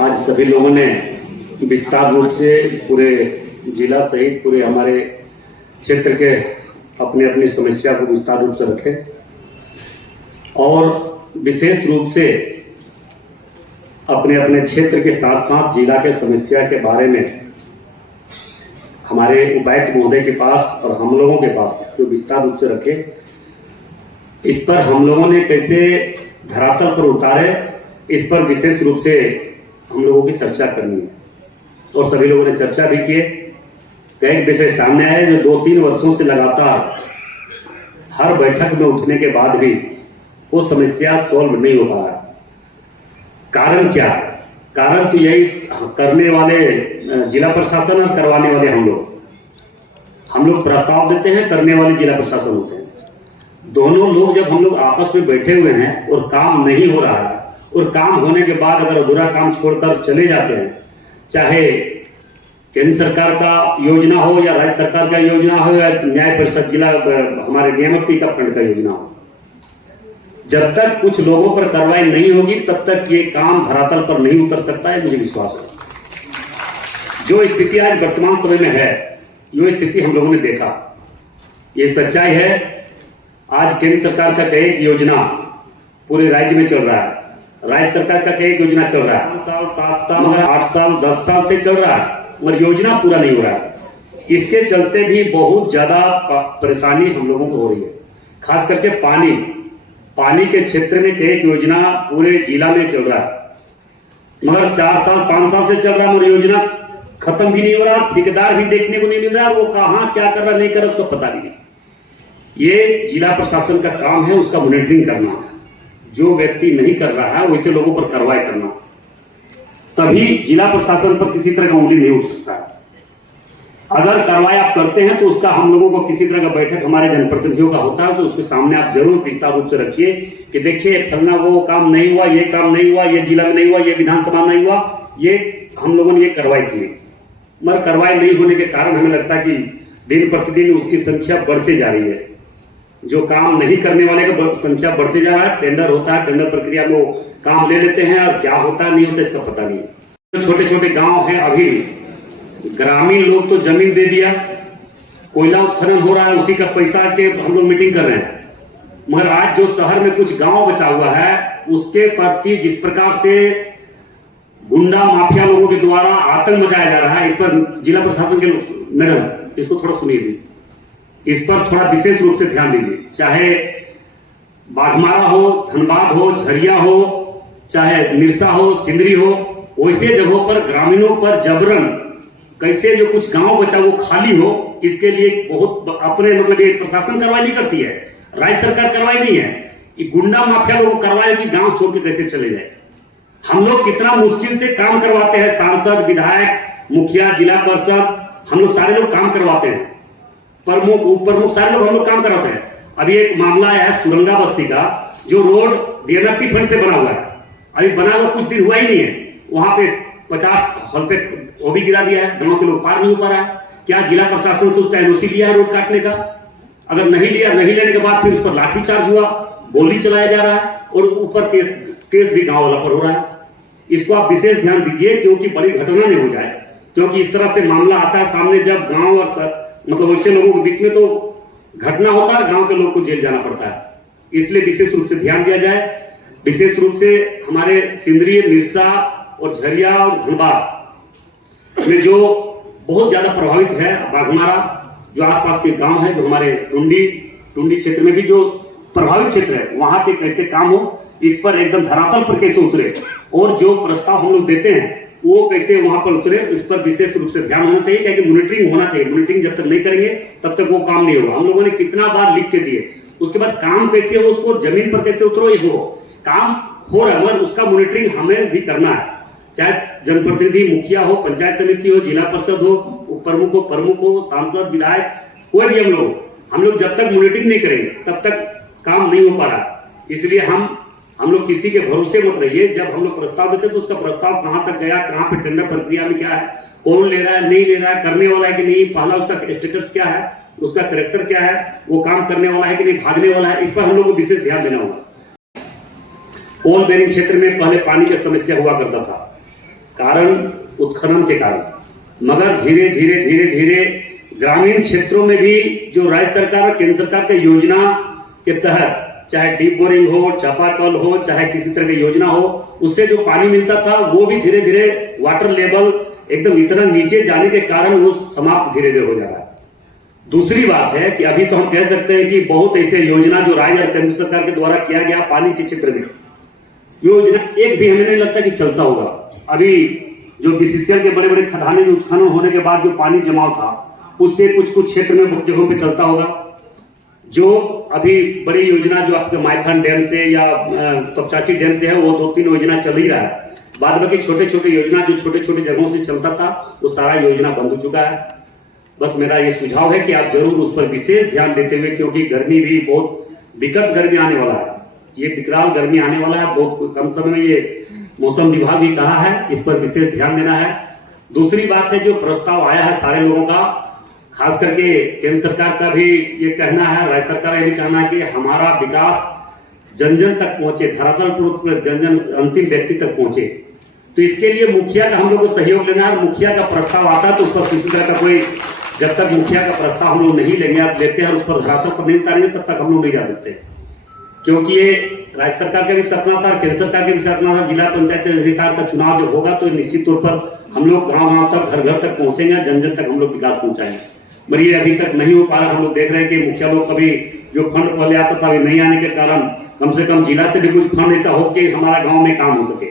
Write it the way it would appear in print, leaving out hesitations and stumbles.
आज सभी लोगों ने विस्तार रूप से पूरे जिला सहित पूरे हमारे क्षेत्र के अपने अपनी समस्या को विस्तार रूप से रखे और विशेष रूप से अपने अपने क्षेत्र के साथ साथ जिला के समस्या के बारे में हमारे उपायुक्त महोदय के पास और हम लोगों के पास जो विस्तार रूप से रखे। इस पर हम लोगों ने कैसे धरातल पर उतारे, इस पर विशेष रूप से हम लोगों की चर्चा करनी है और सभी लोगों ने चर्चा भी किए। कई विषय सामने आए जो 2-3 वर्षों से लगातार हर बैठक में उठने के बाद भी वो समस्या सॉल्व नहीं हो पा रहा। कारण क्या? कारण तो यही करने वाले जिला प्रशासन और करवाने वाले हम लोग प्रस्ताव देते हैं, करने वाले जिला प्रशासन होते हैं। दोनों लोग जब हम लोग आपस में बैठे हुए हैं और काम नहीं हो रहा है और काम होने के बाद अगर अधूरा काम छोड़कर चले जाते हैं, चाहे केंद्र सरकार का योजना हो या राज्य सरकार का योजना हो या न्याय परिषद जिला हमारे नियामक का फंड का योजना हो, जब तक कुछ लोगों पर कार्रवाई नहीं होगी तब तक ये काम धरातल पर नहीं उतर सकता है, मुझे विश्वास है। जो स्थिति आज वर्तमान समय में है, यो स्थिति हम लोगों ने देखा, ये सच्चाई है। आज केंद्र सरकार का एक योजना पूरे राज्य में चल रहा है, राज्य सरकार का एक योजना चल रहा है 5 साल 7 साल 8 साल 10 साल से चल रहा है और योजना पूरा नहीं हो रहा है। इसके चलते भी बहुत ज्यादा परेशानी हम लोगों को हो रही है। खास करके पानी के क्षेत्र में एक योजना पूरे जिला में चल रहा है, मगर 4 साल 5 साल से चल रहा है मगर योजना खत्म भी नहीं हो रहा, ठेकेदार भी देखने को नहीं मिल रहा, वो कहाँ क्या कर रहा नहीं कर रहा उसका पता भी नहीं। ये जिला प्रशासन का काम है, उसका मॉनिटरिंग करना, जो व्यक्ति नहीं कर रहा है वैसे लोगों पर कार्रवाई करना, तभी जिला प्रशासन पर किसी तरह का उंगली नहीं उठ सकता है। अगर कार्रवाई आप करते हैं तो उसका हम लोगों को किसी तरह का बैठक हमारे जनप्रतिनिधियों का होता है तो उसके सामने आप जरूर विस्तार रूप से रखिए कि देखिए फलना वो काम नहीं हुआ, ये काम नहीं हुआ, ये जिला में नहीं हुआ, ये विधानसभा नहीं हुआ, ये हम लोगों ने ये कार्रवाई की। मगर कार्रवाई नहीं होने के कारण हमें लगता है कि दिन प्रतिदिन उसकी संख्या बढ़ती जा रही है। जो काम नहीं करने वाले का संख्या बढ़ती जा रहा है। टेंडर होता है, टेंडर प्रक्रिया में वो काम ले लेते हैं और क्या होता है नहीं होता इसका पता नहीं है। छोटे छोटे गांव हैं, अभी ग्रामीण लोग तो जमीन दे दिया, कोयला उत्खनन हो रहा है, उसी का पैसा के हम लोग मीटिंग कर रहे हैं, मगर आज जो शहर में कुछ गांव बचा हुआ है उसके प्रति जिस प्रकार से गुंडा माफिया लोगों के द्वारा आतंक मचाया जा रहा है, इस पर जिला प्रशासन के मैडम इसको थोड़ा सुनिए, इस पर थोड़ा विशेष रूप से ध्यान दीजिए। चाहे बाघमारा हो, धनबाद हो, झरिया हो, चाहे निरसा हो, सिंदरी हो, वैसे जगहों पर ग्रामीणों पर जबरन कैसे जो कुछ गांव बचा वो खाली हो, इसके लिए बहुत अपने मतलब ये प्रशासन कार्रवाई नहीं करती है, राज्य सरकार कार्रवाई नहीं है, ये गुंडा माफिया लोग कार्रवाई की गांव छोड़ के कैसे चले जाए। हम लोग कितना मुश्किल से काम करवाते हैं, सांसद, विधायक, मुखिया, जिला परिषद, हम लोग सारे लोग काम करवाते हैं, प्रमुख उप प्रमुख सारे लोग हम लोग काम कराते हैं। अभी एक मामला आया है सुरंगा बस्ती का, जो रोड डीएमएफटी फंड से बना हुआ है, अभी बना हुआ कुछ दिन हुआ ही नहीं है, वहां पे 50 हल पे वो भी गिरा दिया है, गांव के लोग पार नहीं हो पा रहा है। क्या जिला प्रशासन से उसका एनओसी लिया है रोड काटने का? अगर नहीं लिया, नहीं लेने के बाद फिर उस पर लाठीचार्ज हुआ, गोली चलाया जा रहा है और ऊपर केस भी गांव वाला पर हो रहा है। इसको आप विशेष ध्यान दीजिए क्योंकि बड़ी घटना नहीं हो जाए, क्योंकि इस तरह से मामला आता है सामने जब गांव और मतलब वैसे लोगों के बीच में तो घटना होता है, गांव के लोग को जेल जाना पड़ता है। इसलिए विशेष रूप से ध्यान दिया जाए। विशेष रूप से हमारे सिंदरी, निरसा और झरिया और धनबाद में जो बहुत ज्यादा प्रभावित है, बाघमारा जो आसपास के गांव है, जो हमारे टुंडी क्षेत्र में भी जो प्रभावित क्षेत्र है, वहां पे कैसे काम हो, इस पर एकदम धरातल पर कैसे उतरे और जो प्रस्ताव हम लोग देते हैं वो कैसे वहां पर उतरे, इस पर विशेष रूप से ध्यान होना चाहिए। क्योंकि मॉनिटरिंग होना चाहिए, मॉनिटरिंग जब तक नहीं करेंगे तब तक वो काम नहीं होगा। हम लोगों ने कितना बार लिख के दिए, उसके बाद काम कैसे हो, उसको जमीन पर कैसे उतरो, ये हो काम हो रहा है, मगर उसका मॉनिटरिंग हमें भी करना है। चाहे जनप्रतिनिधि, मुखिया हो, पंचायत समिति हो, जिला परिषद हो, उप प्रमुख हो, सांसद, विधायक, कोई भी हम लोग जब तक मॉनिटरिंग नहीं करेंगे तब तक काम नहीं हो पा रहा। इसलिए हम लोग किसी के भरोसे मत रहिए। जब हम लोग प्रस्ताव देते हैं तो उसका प्रस्ताव कहां तक गया, कहां पे टेंडर प्रक्रिया में क्या है, कौन ले रहा है, नहीं ले रहा है, करने वाला है कि नहीं, पहला उसका स्टेटस क्या है, उसका कैरेक्टर क्या है, वो काम करने वाला है कि नहीं, भागने वाला है, इस पर हम लोग को विशेष ध्यान देना होगा। पोल बेरिंग क्षेत्र में पहले पानी की समस्या हुआ करता था, कारण उत्खनन के कारण, मगर धीरे धीरे धीरे धीरे ग्रामीण क्षेत्रों में भी जो राज्य सरकार और केंद्र सरकार की योजना के तहत, चाहे डीप बोरिंग हो, चापाकल हो, चाहे किसी तरह की योजना हो, उससे जो पानी मिलता था वो भी धीरे धीरे वाटर लेवल एकदम इतना नीचे जाने के कारण वो समाप्त धीरे धीरे हो जा रहा है। दूसरी बात है कि अभी तो हम कह सकते हैं कि बहुत ऐसे योजना जो राज्य और केंद्र सरकार के द्वारा किया गया पानी के क्षेत्र में, योजना एक भी हमें नहीं लगता कि चलता होगा। अभी जो बीसीसीएल के बड़े बड़े खदानें में उत्खनन होने के बाद जो पानी जमाव था, उससे कुछ कुछ क्षेत्र में बहुत जगहों पे चलता होगा। जो अभी बड़ी योजना जो आपके माइथन डैम से या तपचाची डैम से है, वो 2-3 योजना चल ही रहा है। बाद बाकी छोटे छोटे योजना जो छोटे छोटे जगहों से चलता था, वो सारा योजना बंद हो चुका है। बस मेरा ये सुझाव है कि आप जरूर उस पर विशेष ध्यान देते हुए, क्योंकि गर्मी भी बहुत विकट गर्मी आने वाला है, ये विकराल गर्मी आने वाला है, बहुत कम समय में ये मौसम विभाग भी कहा है, इस पर विशेष ध्यान देना है। दूसरी बात है, जो प्रस्ताव आया है सारे लोगों का, खास करके केंद्र सरकार का भी ये कहना है, राज्य सरकार का भी कहना है कि हमारा विकास जन जन तक पहुंचे, धरातल पर जन जन अंतिम व्यक्ति तक पहुंचे। तो इसके लिए मुखिया का हम लोग को सहयोग लेना है। मुखिया का प्रस्ताव आता है तो उस पर किसी तरह का कोई, जब तक मुखिया का प्रस्ताव हम लोग नहीं लेंगे, आप लेते हैं और उस पर धरातल पर नहीं उतारेंगे, तब तक हम लोग नहीं जा सकते। क्योंकि ये राज्य सरकार का भी सपना था, केंद्र सरकार का भी सपना था, जिला पंचायत अधिकार का चुनाव जब होगा तो निश्चित तौर पर हम लोग गाँव गाँव तक, घर घर तक पहुंचेंगे, जन जन तक हम लोग विकास पहुंचाएंगे। मगर ये अभी तक नहीं हो पा रहा। हम लोग देख रहे हैं कि मुखिया लोग कभी जो फंड पहले आता था, अभी नहीं आने के कारण कम से कम जिला से भी कुछ फंड ऐसा हो कि हमारा गाँव में काम हो सके।